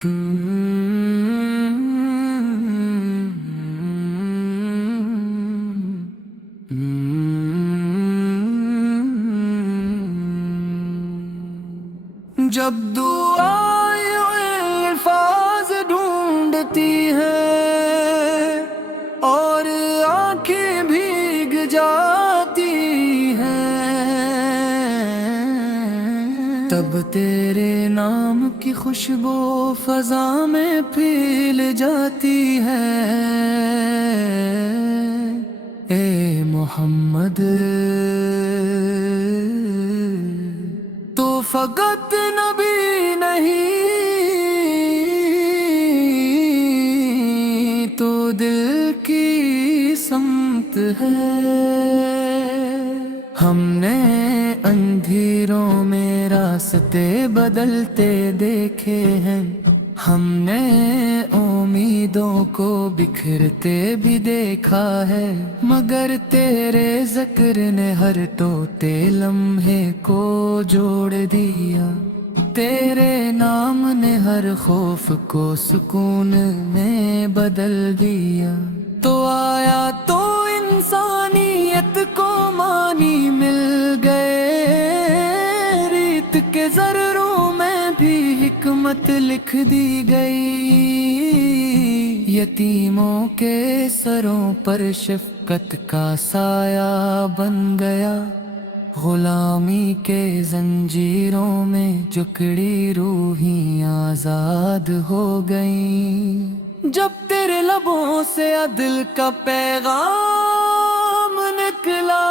جب دعائیں الفاظ ڈھونڈتی ہے اور آنکھیں بھیگ جاتی ہیں، تب تیرے نام کی خوشبو فضا میں پھیل جاتی ہے۔ اے محمد، تو فقط نبی نہیں، تو دل کی سمت ہے۔ ہم نے اندھیروں میں راستے بدلتے دیکھے ہیں، ہم نے امیدوں کو بکھرتے بھی دیکھا ہے، مگر تیرے ذکر نے ہر ٹوٹے لمحے کو جوڑ دیا، تیرے نام نے ہر خوف کو سکون میں بدل دیا۔ تو آیا تو انسانیت کو معنی مل گئے، ریت کے ذروں میں بھی حکمت لکھ دی گئی، یتیموں کے سروں پر شفقت کا سایہ بن گیا، غلامی کے زنجیروں میں جکڑی روحیں آزاد ہو گئیں۔ جب تیرے لبوں سے عدل کا پیغام نکلا،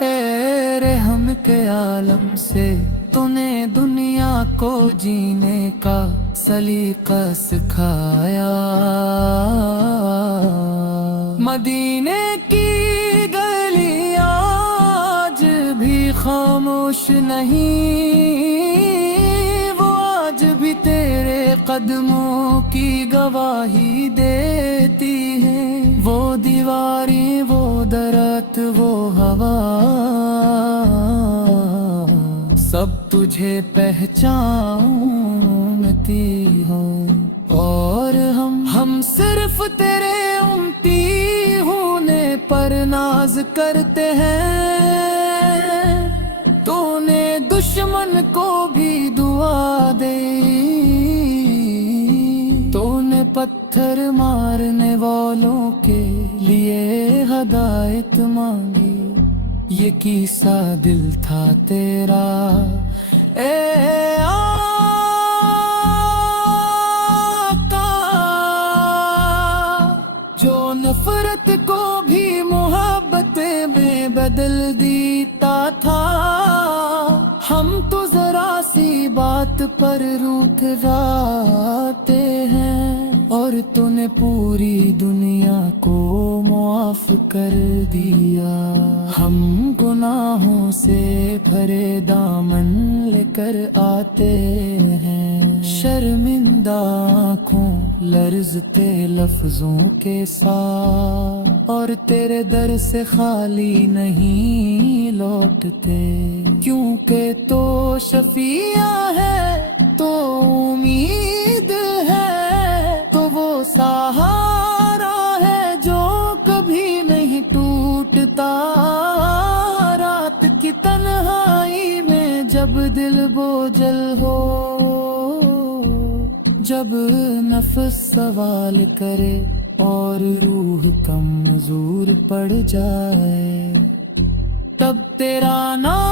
اے رحم کے عالم سے تو نے دنیا کو جینے کا سلیقہ سکھایا۔ مدینے کی گلیاں آج بھی خاموش نہیں، وہ آج بھی تیرے قدموں کی گواہی دیتی ہیں، وہ دیواریں، وہ درخت، وہ ہوا، سب تجھے پہچانتی ہوں، اور ہم صرف تیرے امتی ہونے پر ناز کرتے ہیں۔ تو نے دشمن کو بھی دعا دی، تو نے پتھر مارنے والوں کے لیے ہدایت مانگی، یہ کیسا دل تھا تیرا اے آقا، جو نفرت کو بھی محبت میں بدل دیتا تھا۔ ہم تو ذرا سی بات پر روٹھ جاتے ہیں، اور تو نے پوری دنیا کو معاف کر دیا۔ ہم گناہوں سے بھرے دامن لے کر آتے ہیں، شرمندہ آنکھوں لرزتے لفظوں کے ساتھ، اور تیرے در سے خالی نہیں لوٹتے، کیونکہ تو شفیع ہے، تو امید ہے، تو وہ سہارا ہے جو کبھی نہیں ٹوٹتا۔ رات کی تنہائی میں جب دل بوجھل ہو، جب نفس سوال کرے اور روح کمزور پڑ جائے، تب تیرا نام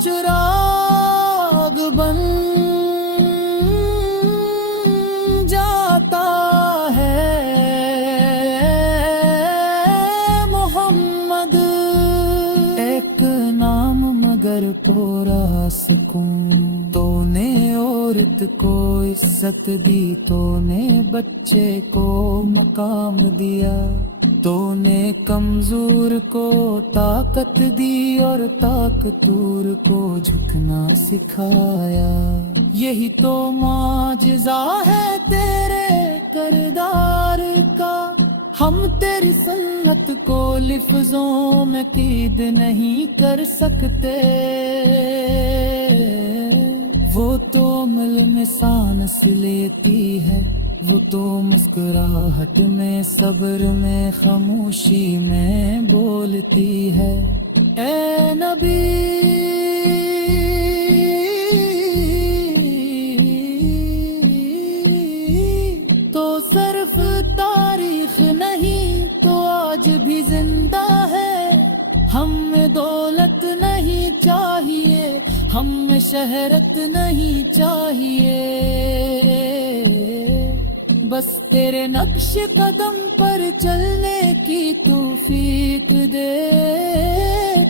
چراغ بن جاتا ہے۔ محمد ایک نام مگر پورا سکون، تو نے عورت کو عزت دی، تو نے بچے کو مقام دیا، تو نے کمزور کو طاقت دی، اور طاقتور کو جھکنا سکھایا۔ یہی تو معجزہ ہے تیرے کردار کا، ہم تیری سنت کو لفظوں میں قید نہیں کر سکتے۔ وہ تو عمل میں سانس لیتی ہے، وہ تو مسکراہٹ میں، صبر میں، خاموشی میں بولتی ہے۔ اے نبی تو صرف تاریخ نہیں تو آج بھی زندہ ہے۔ ہمیں دولت نہیں چاہیے، ہمیں شہرت نہیں چاہیے، بس تیرے نقش قدم پر چلنے کی توفیق دے،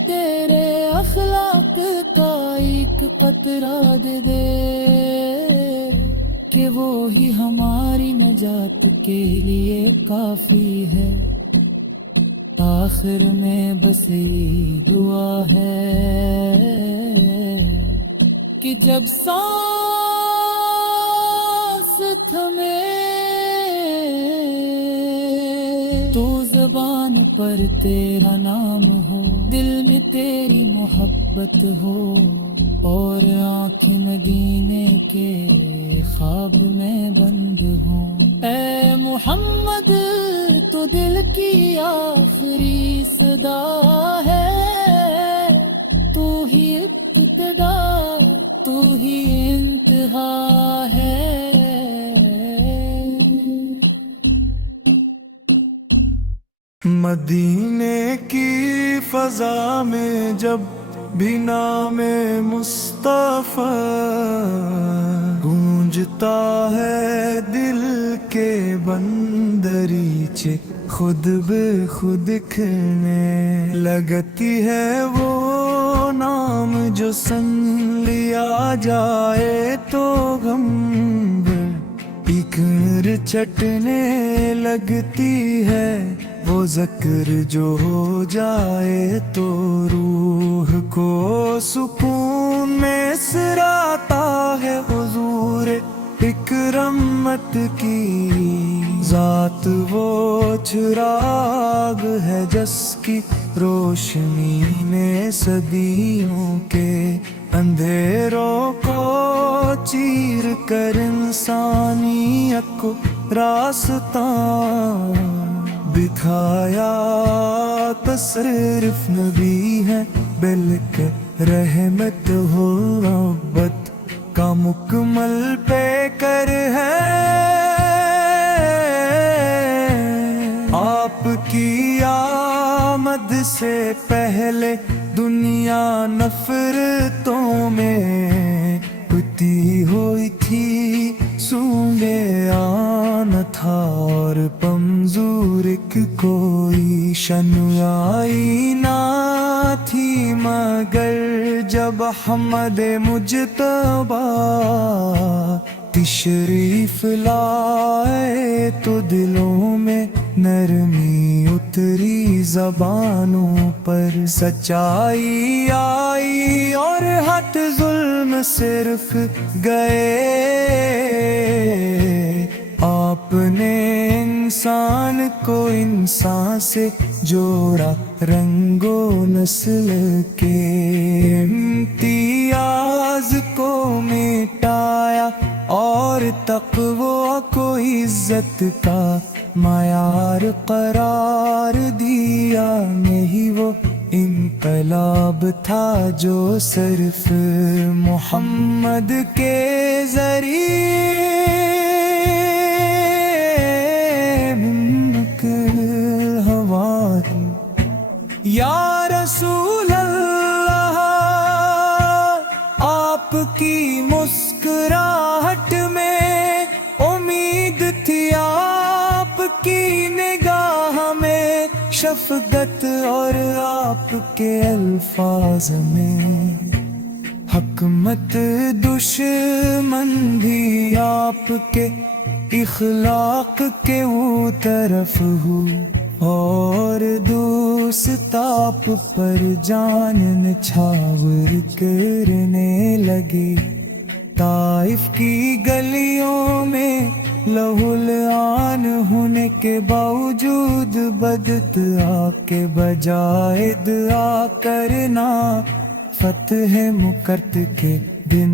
تیرے اخلاق کا ایک قطرہ دے دے، کہ وہی ہماری نجات کے لیے کافی ہے۔ آخر میں بس یہ دعا ہے کہ جب سانس تھمے تو زبان پر تیرا نام ہو، دل میں تیری محبت ہو، اور آنکھیں مدینے کے خواب میں بند ہوں۔ اے محمد تو دل کی آخری صدا ہے، تو ہی ابتدا تو ہی انتہا ہے۔ مدینے کی فضا میں جب بھی نام مصطفیٰ گونجتا ہے دل کے بندریچے، خود بخود کھلنے لگتی ہے وہ نام جو سن لیا جائے تو غم ایکر چٹنے لگتی ہے، وہ ذکر جو ہو جائے تو روح کو سکون میں سراتا ہے۔ حضور اکرمت کی ذات وہ چراغ ہے جس کی روشنی نے صدیوں کے اندھیروں کو چیر کر انسانیت کو راستہ دکھایا۔ تصرف نبی ہے بلکہ رحمت ہو رحمت کا مکمل پیکر ہے۔ آپ کی آمد سے پہلے دنیا نفرتوں میں پتی ہوئی تھی، سونگے آنا تھا اور پمزور کوئی شنوائی نہ تھی، مگر جب احمد مجتبی تشریف لائے تو دلوں میں نرمی اتری، زبانوں پر سچائی آئی اور ہٹ ظلم صرف گئے۔ آپ نے انسان کو انسان سے جوڑا، رنگ و نسل کے امتیاز کو مٹایا، اور تقوی کو عزت کا معیار قرار دیا۔ نہیں وہ انقلاب تھا جو صرف محمد کے ذریعے یا رسول اللہ، آپ کی مسکراہٹ میں امید تھی، آپ کی نگاہ میں شفقت، اور آپ کے الفاظ میں حکمت۔ دشمن بھی آپ کے اخلاق کے وہ طرف ہو، اور دوست آپ پر جان نچھاور کرنے لگے۔ طائف کی گلیوں میں لہو لعان ہونے کے باوجود بددعا کے بجائے دعا کرنا، فتح مکرت کے دن